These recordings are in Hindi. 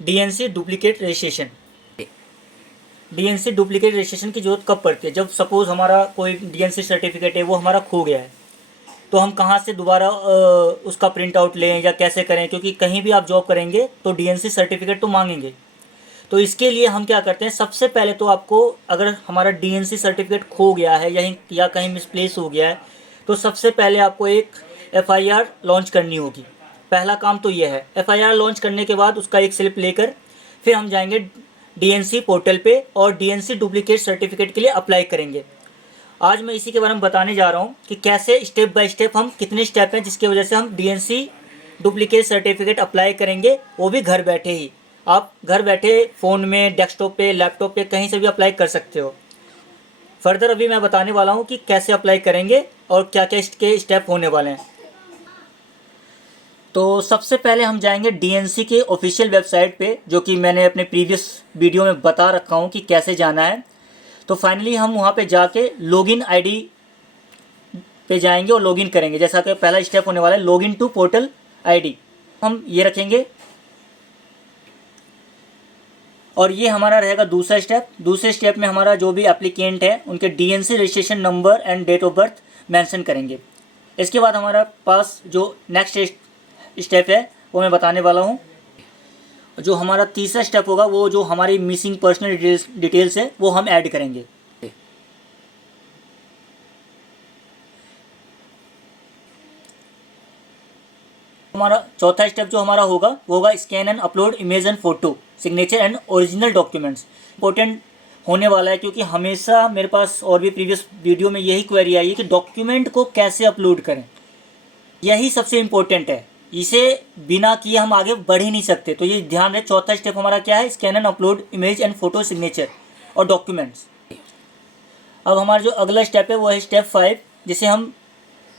DNC duplicate registration. DNC duplicate registration की ज़रूरत कब पड़ती है? जब सपोज़ हमारा कोई डीएनसी सर्टिफिकेट है वो हमारा खो गया है, तो हम कहाँ से दोबारा उसका प्रिंट आउट लें या कैसे करें? क्योंकि कहीं भी आप जॉब करेंगे तो डीएनसी सर्टिफिकेट तो मांगेंगे। तो इसके लिए हम क्या करते हैं, सबसे पहले तो आपको, अगर हमारा डीएनसी सर्टिफिकेट खो गया है या कहीं मिसप्लेस हो गया है, तो सबसे पहले आपको एक एफआईआर लॉन्च करनी होगी। पहला काम तो ये है। एफआईआर लॉन्च करने के बाद उसका एक स्लिप लेकर फिर हम जाएंगे डीएनसी पोर्टल पे और डीएनसी डुप्लीकेट सर्टिफिकेट के लिए अप्लाई करेंगे। आज मैं इसी के बारे में बताने जा रहा हूँ कि कैसे स्टेप बाय स्टेप, हम कितने स्टेप हैं जिसकी वजह से हम डीएनसी डुप्लीकेट सर्टिफिकेट अप्लाई करेंगे, वो भी घर बैठे ही। आप घर बैठे फ़ोन में, डेस्कटॉप पे, लैपटॉप पे, कहीं से भी अप्लाई कर सकते हो। फर्दर अभी मैं बताने वाला हूँ कि कैसे अप्लाई करेंगे और क्या क्या इसके स्टेप होने वाले हैं। तो सबसे पहले हम जाएंगे डीएनसी के ऑफिशियल वेबसाइट पे, जो कि मैंने अपने प्रीवियस वीडियो में बता रखा हूँ कि कैसे जाना है। तो फाइनली हम वहाँ पे जाके लॉगिन आईडी पे जाएंगे और लॉगिन करेंगे। जैसा कि पहला स्टेप होने वाला है लॉगिन टू पोर्टल आईडी, हम ये रखेंगे। और ये हमारा रहेगा दूसरा स्टेप। दूसरे स्टेप में हमारा जो भी एप्लीकेंट है उनके DNC registration number and date of birth mention करेंगे। इसके बाद हमारा पास जो नेक्स्ट स्टेप है वो मैं बताने वाला हूँ। जो हमारा तीसरा स्टेप होगा वो जो हमारी मिसिंग पर्सनल डिटेल्स है वो हम ऐड करेंगे। हमारा चौथा स्टेप जो हमारा होगा वो होगा scan and upload image and photo, signature and original documents. Important होने वाला है क्योंकि हमेशा मेरे पास और भी प्रीवियस वीडियो में यही क्वेरी आई है कि डॉक्यूमेंट को कैसे अपलोड करें। यही सबसे इम्पोर्टेंट है, इसे बिना किए हम आगे बढ़ ही नहीं सकते। तो ये ध्यान रहे, चौथा स्टेप हमारा क्या है, scan and upload image and photo, signature और डॉक्यूमेंट्स। अब हमारा जो अगला स्टेप है वो है स्टेप 5, जिसे हम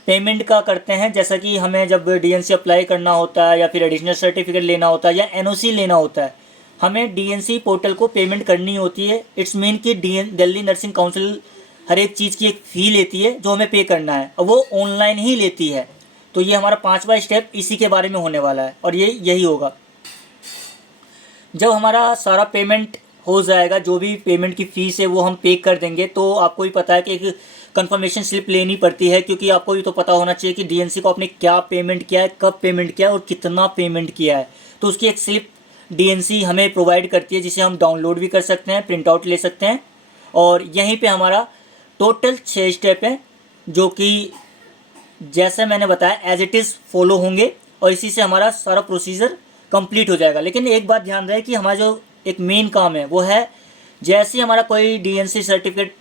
पेमेंट का करते हैं। जैसा कि हमें जब डीएनसी अप्लाई करना होता है या फिर एडिशनल सर्टिफिकेट लेना होता है या एनओसी लेना होता है, हमें डीएनसी पोर्टल को पेमेंट करनी होती है। इट्स मीन कि दिल्ली नर्सिंग काउंसिल हर एक चीज़ की एक फ़ी लेती है जो हमें पे करना है, और वो ऑनलाइन ही लेती है। तो ये हमारा 5वां स्टेप इसी के बारे में होने वाला है और ये यही होगा। जब हमारा सारा पेमेंट हो जाएगा, जो भी पेमेंट की फ़ीस है वो हम पे कर देंगे, तो आपको भी पता है कि एक कंफर्मेशन स्लिप लेनी पड़ती है, क्योंकि आपको भी तो पता होना चाहिए कि डीएनसी को आपने क्या पेमेंट किया है, कब पेमेंट किया है और कितना पेमेंट किया है। तो उसकी एक स्लिप डीएनसी हमें प्रोवाइड करती है, जिसे हम डाउनलोड भी कर सकते हैं, प्रिंट आउट ले सकते हैं। और यहीं पे हमारा टोटल 6 स्टेप हैं, जो कि जैसा मैंने बताया एज इट इज़ फॉलो होंगे और इसी से हमारा सारा प्रोसीजर कंप्लीट हो जाएगा। लेकिन एक बात ध्यान रहे कि हमारा जो एक मेन काम है वो है, जैसे ही हमारा कोई डीएनसी सर्टिफिकेट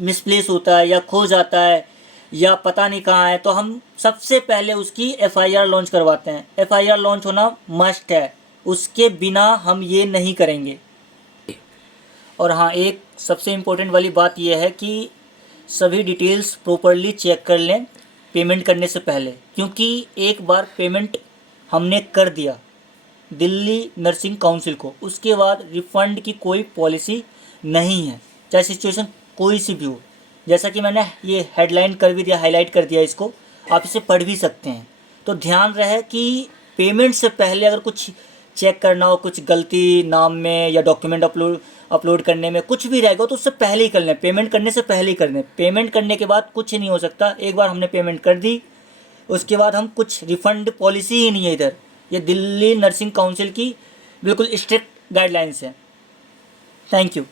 मिसप्लेस होता है या खो जाता है या पता नहीं कहाँ है, तो हम सबसे पहले उसकी एफआईआर लॉन्च करवाते हैं। एफआईआर लॉन्च होना मस्ट है, उसके बिना हम ये नहीं करेंगे। और हाँ, एक सबसे इम्पोर्टेंट वाली बात यह है कि सभी डिटेल्स प्रॉपरली चेक कर लें पेमेंट करने से पहले, क्योंकि एक बार पेमेंट हमने कर दिया दिल्ली नर्सिंग काउंसिल को, उसके बाद रिफ़ंड की कोई पॉलिसी नहीं है, चाहे सिचुएशन कोई सी भी हो। जैसा कि मैंने ये हेडलाइन कर भी दिया, हाईलाइट कर दिया, इसको आप इसे पढ़ भी सकते हैं। तो ध्यान रहे कि पेमेंट से पहले अगर कुछ चेक करना हो, कुछ गलती नाम में या डॉक्यूमेंट अपलोड करने में कुछ भी रहेगा, तो उससे पहले ही कर लें, पेमेंट करने से पहले ही कर लें। पेमेंट करने के बाद कुछ नहीं हो सकता। एक बार हमने पेमेंट कर दी, उसके बाद हम कुछ रिफ़ंड पॉलिसी ही नहीं है इधर। ये दिल्ली नर्सिंग काउंसिल की बिल्कुल स्ट्रिक्ट गाइडलाइंस है। Thank you.